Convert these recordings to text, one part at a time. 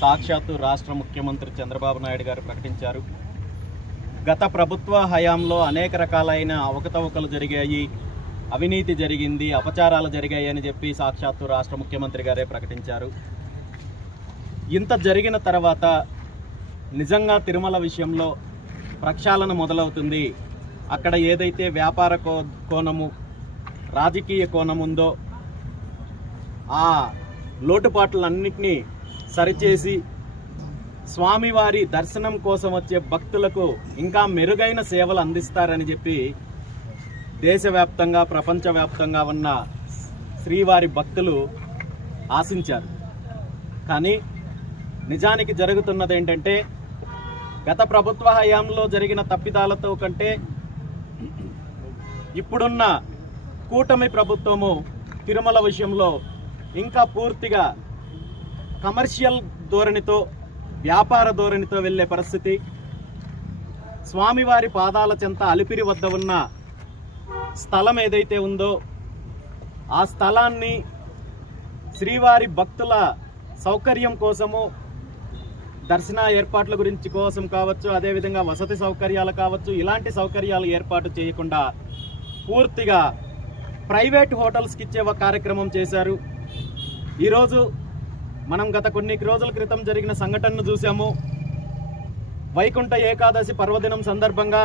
సాక్షాత్తు రాష్ట్ర ముఖ్యమంత్రి చంద్రబాబు నాయుడు గారు ప్రకటించారు. గత ప్రభుత్వ హయాంలో అనేక రకాలైన అవకతవకలు జరిగాయి. అవినీతి జరిగింది అపచారాలు జరిగాయి అని చెప్పి సాక్షాత్తు రాష్ట్ర ముఖ్యమంత్రి గారే ప్రకటించారు. ఇంత జరిగిన తర్వాత నిజంగా తిరుమల విషయంలో ప్రక్షాళన మొదలవుతుంది. అక్కడ ఏదైతే వ్యాపార కో కోణము రాజకీయ కోణం ఉందో ఆ లోటుపాట్లన్నింటినీ సరిచేసి స్వామివారి దర్శనం కోసం వచ్చే భక్తులకు ఇంకా మెరుగైన సేవలు అందిస్తారని చెప్పి దేశవ్యాప్తంగా ప్రపంచవ్యాప్తంగా ఉన్న శ్రీవారి భక్తులు ఆశించారు. కానీ నిజానికి జరుగుతున్నది ఏంటంటే గత ప్రభుత్వ హయాంలో జరిగిన తప్పిదాలతో కంటే ఇప్పుడున్న కూటమి ప్రభుత్వము తిరుమల విషయంలో ఇంకా పూర్తిగా కమర్షియల్ ధోరణితో వ్యాపార ధోరణితో వెళ్ళే పరిస్థితి. స్వామివారి పాదాల చెంత అలిపిరి వద్ద ఉన్న స్థలం ఏదైతే ఉందో ఆ స్థలాన్ని శ్రీవారి భక్తుల సౌకర్యం కోసము దర్శన ఏర్పాట్ల గురించి కోసం కావచ్చు అదేవిధంగా వసతి సౌకర్యాలు కావచ్చు ఇలాంటి సౌకర్యాలు ఏర్పాటు చేయకుండా పూర్తిగా ప్రైవేట్ హోటల్స్కి ఇచ్చే ఒక కార్యక్రమం చేశారు. ఈరోజు మనం గత కొన్ని రోజుల క్రితం జరిగిన సంఘటనను చూసాము వైకుంఠ ఏకాదశి పర్వదినం సందర్భంగా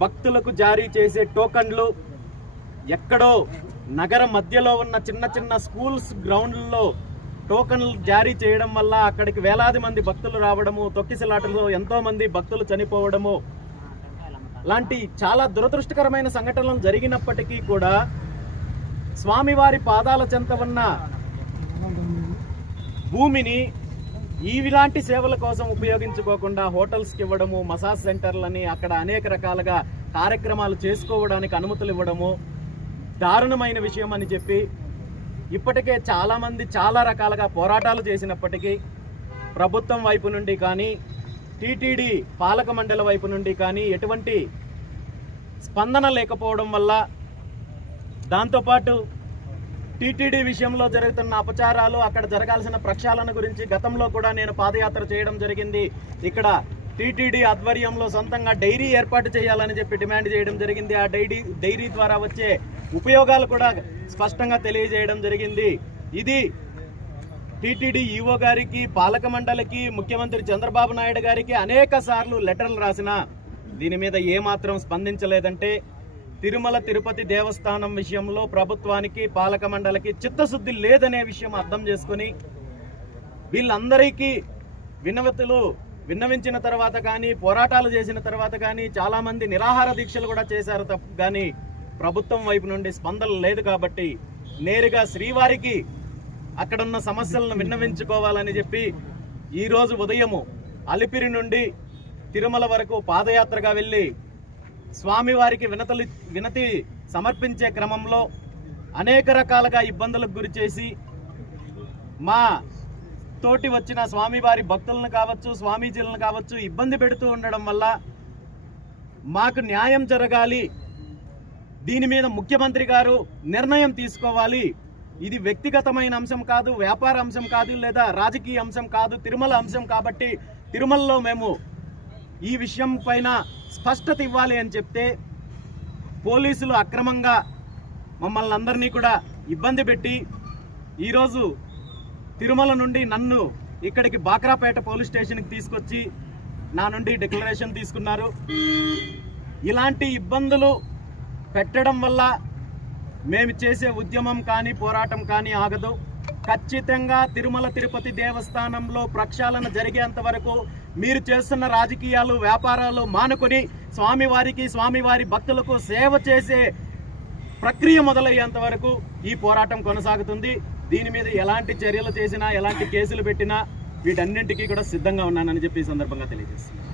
భక్తులకు జారీ చేసే టోకన్లు ఎక్కడో నగర మధ్యలో ఉన్న చిన్న చిన్న స్కూల్స్ గ్రౌండ్లలో టోకన్లు జారీ చేయడం వల్ల అక్కడికి వేలాది మంది భక్తులు రావడము తొక్కిసలాటలో ఎంతోమంది భక్తులు చనిపోవడము లాంటి చాలా దురదృష్టకరమైన సంఘటనలు జరిగినప్పటికీ కూడా స్వామివారి పాదాల చెంత ఉన్న భూమిని ఈ ఇలాంటి సేవల కోసం ఉపయోగించుకోకుండా హోటల్స్కి ఇవ్వడము మసాజ్ సెంటర్లని అక్కడ అనేక రకాలుగా కార్యక్రమాలు చేసుకోవడానికి అనుమతులు ఇవ్వడము దారుణమైన విషయం అని చెప్పి ఇప్పటికే చాలామంది చాలా రకాలుగా పోరాటాలు చేసినప్పటికీ ప్రభుత్వం వైపు నుండి కానీ టీటీడీ పాలక మండలి వైపు నుండి కానీ ఎటువంటి స్పందన లేకపోవడం వల్ల దాంతోపాటు టీటీడీ విషయంలో జరుగుతున్న అపచారాలు అక్కడ జరగాల్సిన ప్రక్షాళన గురించి గతంలో కూడా నేను పాదయాత్ర చేయడం జరిగింది. ఇక్కడ టీటీడీ ఆధ్వర్యంలో సొంతంగా డైరీ ఏర్పాటు చేయాలని చెప్పి డిమాండ్ చేయడం జరిగింది. ఆ డైరీ డైరీ ద్వారా వచ్చే ఉపయోగాలు కూడా స్పష్టంగా తెలియజేయడం జరిగింది. ఇది టీటీడీ ఈఓ గారికి పాలక మండలికి ముఖ్యమంత్రి చంద్రబాబు నాయుడు గారికి అనేక సార్లు లెటర్లు రాసిన దీని మీద ఏమాత్రం స్పందించలేదంటే తిరుమల తిరుపతి దేవస్థానం విషయంలో ప్రభుత్వానికి పాలక మండలికి చిత్తశుద్ధి లేదనే విషయం అర్థం చేసుకొని వీళ్ళందరికీ వినవతులు విన్నవించిన తర్వాత కానీ పోరాటాలు చేసిన తర్వాత కానీ చాలామంది నిరాహార దీక్షలు కూడా చేశారు తప్ప కానీ ప్రభుత్వం వైపు నుండి స్పందన లేదు కాబట్టి నేరుగా శ్రీవారికి అక్కడున్న సమస్యలను విన్నవించుకోవాలని చెప్పి ఈరోజు ఉదయము అలిపిరి నుండి తిరుమల వరకు పాదయాత్రగా వెళ్ళి స్వామివారికి వినతలు వినతి సమర్పించే క్రమంలో అనేక రకాలుగా ఇబ్బందులకు గురి చేసి మా తోటి వచ్చిన స్వామివారి భక్తులను కావచ్చు స్వామీజీలను కావచ్చు ఇబ్బంది పెడుతూ ఉండడం వల్ల మాకు న్యాయం జరగాలి. దీని మీద ముఖ్యమంత్రి గారు నిర్ణయం తీసుకోవాలి. ఇది వ్యక్తిగతమైన అంశం కాదు వ్యాపార అంశం కాదు లేదా రాజకీయ అంశం కాదు తిరుమల అంశం కాబట్టి తిరుమలలో మేము ఈ విషయం పైన స్పష్టత ఇవ్వాలి అని చెప్తే పోలీసులు అక్రమంగా మమ్మల్ని అందరినీ కూడా ఇబ్బంది పెట్టి ఈరోజు తిరుమల నుండి నన్ను ఇక్కడికి బాక్రాపేట పోలీస్ స్టేషన్కి తీసుకొచ్చి నా నుండి డిక్లరేషన్ తీసుకున్నారు. ఇలాంటి ఇబ్బందులు పెట్టడం వల్ల మేము చేసే ఉద్యమం కానీ పోరాటం కానీ ఆగదు. ఖచ్చితంగా తిరుమల తిరుపతి దేవస్థానంలో ప్రక్షాళన జరిగేంత వరకు మీరు చేస్తున్న రాజకీయాలు వ్యాపారాలు మానుకొని స్వామివారికి స్వామివారి భక్తులకు సేవ చేసే ప్రక్రియ మొదలయ్యేంత వరకు ఈ పోరాటం కొనసాగుతుంది. దీని మీద ఎలాంటి చర్యలు చేసినా ఎలాంటి కేసులు పెట్టినా వీటన్నింటికీ కూడా సిద్ధంగా ఉన్నానని చెప్పి ఈ సందర్భంగా తెలియజేస్తున్నాను.